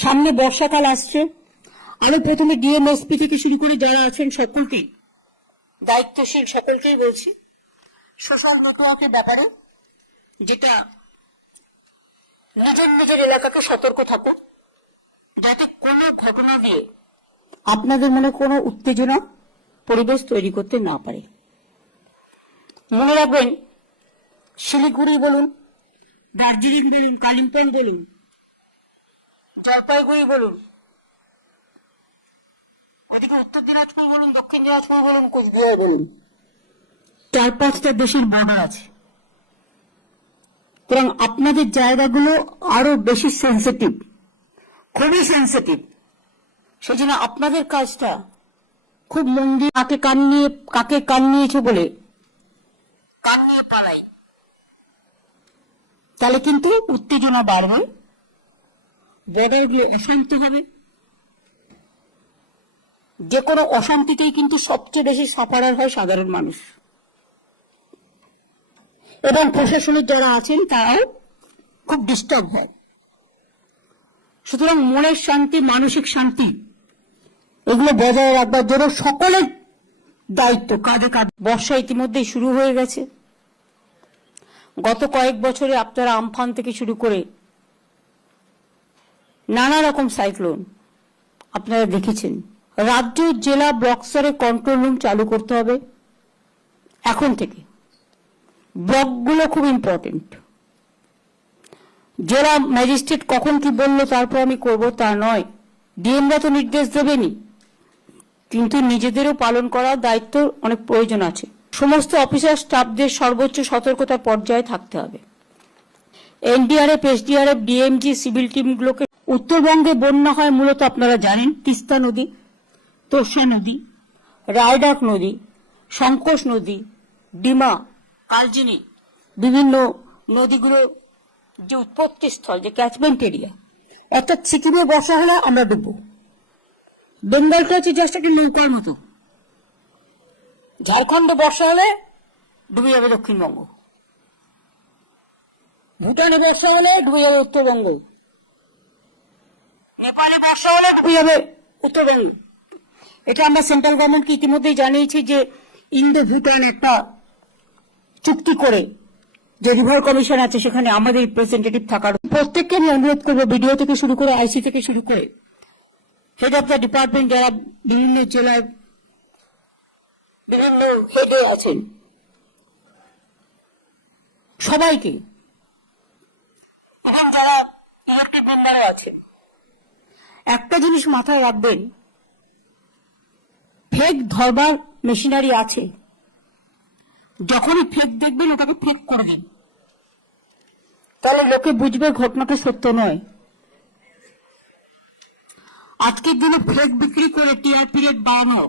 সামনে বর্ষাকাল আসছে। আমি প্রথমে ডিএমএসপি থেকে শুরু করে যারা আছেন সকলকেই, দায়িত্বশীল সকলকেই বলছি, সোশ্যাল নেটওয়ার্কের ব্যাপারে যেটা নিজের নিজের এলাকাকে সতর্ক থাকো, যাতে কোনো ঘটনা দিয়ে আপনাদের মনে কোনো উত্তেজনা পরিবেশ তৈরি করতে না পারে। মনে রাখবেন, শিলিগুড়ি বলুন, দার্জিলিং বলুন, কালিম্পং বলুন, জলপাইগুড়ি বলুন, ওদিকে উত্তর দিনাজপুর বলুন, দক্ষিণ দিনাজপুর বলুন, কোচবিহার বলুন, 4-5টা দেশের বর্ডার আছে। সুতরাং আপনাদের জায়গাগুলো আরো বেশি সেন্সিটিভ, খুবই সেন্সিটিভ। সেই জন্য আপনাদের কাজটা খুব মন দিয়ে, কাকে কান নিয়েছে বলে কান নিয়ে পালাই, তাহলে কিন্তু উত্তেজনা বাড়বে, বর্ডারগুলো অশান্ত হবে। যে কোনো অশান্তিতেই কিন্তু সবচেয়ে বেশি সাফারার হয় সাধারণ মানুষ, এবং প্রশাসনের যারা আছেন তারাও খুব ডিস্টার্ব হয়। সুতরাং মনের শান্তি, মানসিক শান্তি এগুলো বজায় রাখবার জন্য সকলের দায়িত্ব কাঁধে কাঁধে। বর্ষা ইতিমধ্যেই শুরু হয়ে গেছে। গত কয়েক বছরে আপনারা আমফান থেকে শুরু করে নানা রকম সাইক্লোন আপনারা দেখেছেন। রাজ্য, জেলা, ব্লক স্তরে কন্ট্রোল রুম চালু করতে হবে এখন থেকে। ব্লকগুলো খুব ইম্পর্টেন্ট। জেলা ম্যাজিস্ট্রেট কখন কি বললো তারপর আমি করব তা নয়, ডিএমরা তো নির্দেশ দেবেনি, কিন্তু নিজেদেরও পালন করার দায়িত্ব অনেক প্রয়োজন আছে। সমস্ত অফিসার স্টাফদের সর্বোচ্চ সতর্কতার পর্যায়ে থাকতে হবে। এনডিআরএফ, এসডিআরএফ, ডিএমজি, সিভিল টিমগুলোকে। উত্তরবঙ্গে বন্যা হয় মূলত আপনারা জানেন তিস্তা নদী, তোর্ষা নদী, রায়ডাক নদী, সংকোষ নদী, ডিমা, কালচিনি, বিভিন্ন নদীগুলো যে উৎপত্তি স্থল, যে ক্যাচমেন্ট এরিয়া, অর্থাৎ সিকিমে বর্ষা হলে আমরা ডুববো। বেঙ্গলটা হচ্ছে জাস্ট একটা নৌকার মতো। ঝাড়খণ্ডে বর্ষা হলে ডুবে যাবে দক্ষিণবঙ্গ, ভুটানে বর্ষা হলে ডুবে যাবে উত্তরবঙ্গ, নেপালে বর্ষা হলে ডুবে যাবে উত্তরবঙ্গ। এটা আমরা সেন্ট্রাল গভর্নমেন্টকে ইতিমধ্যেই জানিয়েছি যে ইন্দো ভুটান একটা চুক্তি করে, যে রিভার কমিশন আছে সেখানে আমাদের রিপ্রেজেন্টেটিভ থাকার। প্রত্যেককে আমি অনুরোধ করবো, বিডিও থেকে শুরু করে, আইসি থেকে শুরু করে, হেড অফ দ্য ডিপার্টমেন্ট যারা বিভিন্ন জেলায় বিভিন্ন হেডে আছেন, সবাইকে, এবং যারা ইলেক্টেড মেম্বারও আছেন, একটা জিনিস মাথায় রাখবেন, ফেক ধরবার মেশিনারি আছে। যখনই ফেক দেখবেন ওটাকে ফেক করে দিন, তাহলে লোকে বুঝবে ঘটনাটা সত্য নয়। আজকের দিনে ফেক বিক্রি করে টিআরপি রেট বাড়ানো